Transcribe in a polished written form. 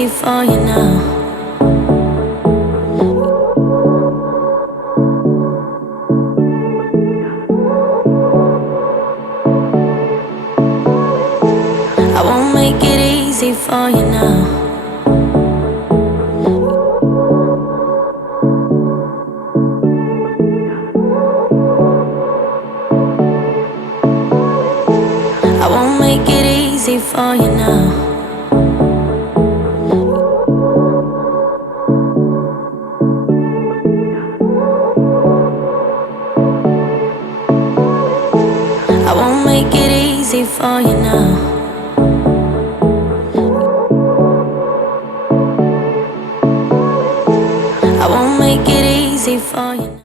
easy for you now. I won't make it easy for you now. I won't make it easy for you now. I won't make it easy for you now. I won't make it easy for you.